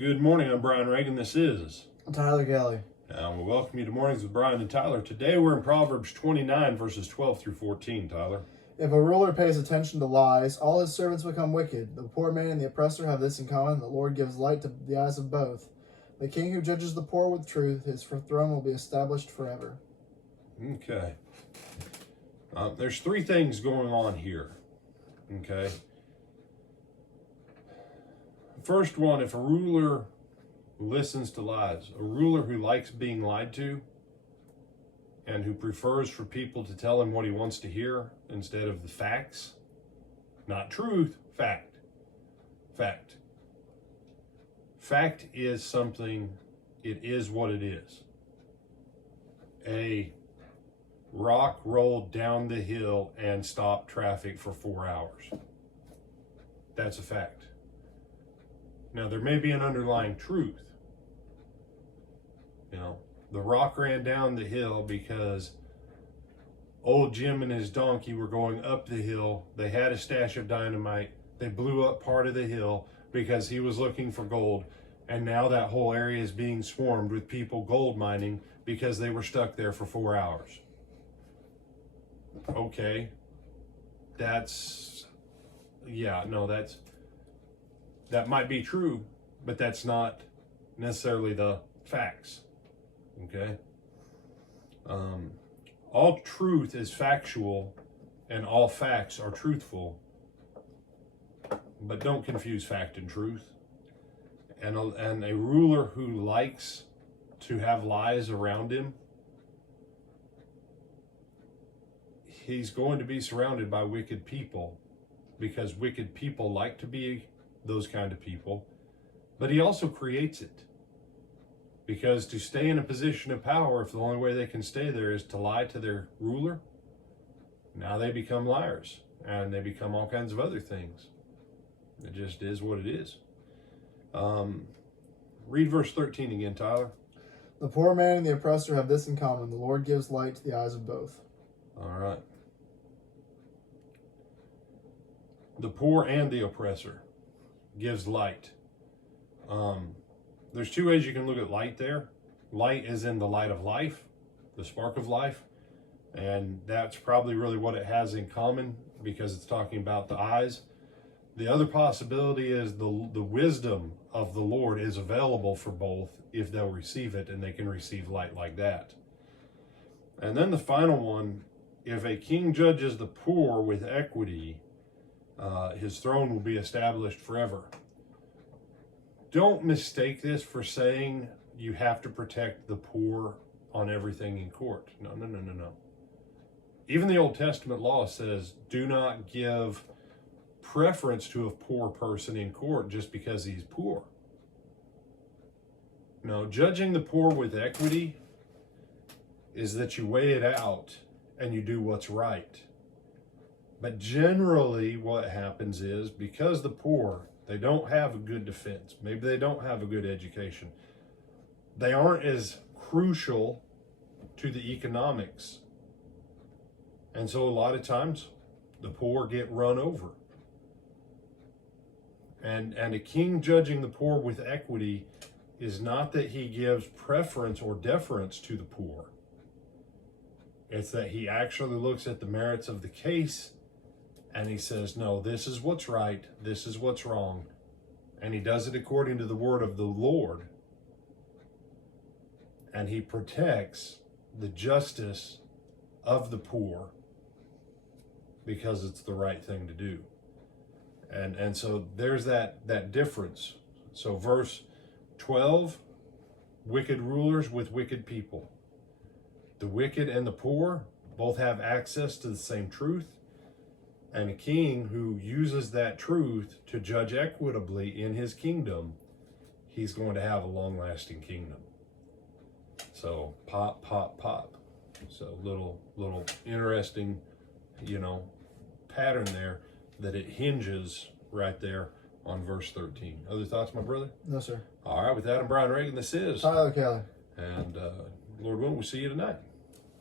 Good morning, I'm Brian Reagan. This is Tyler Kelly. and we welcome you to Mornings with Brian and Tyler. Today we're in Proverbs 29, verses 12 through 14, Tyler. If a ruler pays attention to lies, all his servants become wicked. The poor man and the oppressor have this in common: the Lord gives light to the eyes of both. The king who judges the poor with truth, his throne will be established forever. Okay. There's three things going on here. Okay. First one, if a ruler listens to lies, a ruler who likes being lied to and who prefers for people to tell him what he wants to hear instead of the facts, not truth, fact. Fact is something, it is what it is. A rock rolled down the hill and stopped traffic for 4 hours. That's a fact. Now, there may be an underlying truth. You know, the rock ran down the hill because old Jim and his donkey were going up the hill. They had a stash of dynamite. They blew up part of the hill because he was looking for gold. And now that whole area is being swarmed with people gold mining because they were stuck there for 4 hours. Okay. That might be true, but that's not necessarily the facts. Okay. All truth is factual and all facts are truthful, but don't confuse fact and truth. And a ruler who likes to have lies around him, he's going to be surrounded by wicked people because wicked people like to be those kind of people, but he also creates it. Because to stay in a position of power, if the only way they can stay there is to lie to their ruler, now they become liars and they become all kinds of other things. It just is what it is. Read verse 13 again, Tyler. The poor man and the oppressor have this in common: the Lord gives light to the eyes of both. All right. The poor and the oppressor gives light. There's two ways you can look at light there. Light is in the light of life, the spark of life, and that's probably really what it has in common because it's talking about the eyes. The other possibility is the wisdom of the Lord is available for both if they'll receive it, and they can receive light like that. And then the final one, if a king judges the poor with equity, his throne will be established forever. Don't mistake this for saying you have to protect the poor on everything in court. No. Even the Old Testament law says do not give preference to a poor person in court just because he's poor. No, judging the poor with equity is that you weigh it out and you do what's right. But generally what happens is because the poor, they don't have a good defense. Maybe they don't have a good education. They aren't as crucial to the economics. And so a lot of times the poor get run over. And a king judging the poor with equity is not that he gives preference or deference to the poor. It's that he actually looks at the merits of the case and he says, no, this is what's right, this is what's wrong. And he does it according to the word of the Lord. And he protects the justice of the poor because it's the right thing to do. And so there's that difference. So verse 12, wicked rulers with wicked people. The wicked and the poor both have access to the same truth. And a king who uses that truth to judge equitably in his kingdom, he's going to have a long-lasting kingdom. So pop. So little interesting, pattern there that it hinges right there on verse 13. Other thoughts, my brother? No, sir. All right, with that, I'm Brian Reagan. This is Tyler Kelly. And Lord willing, we'll see you tonight.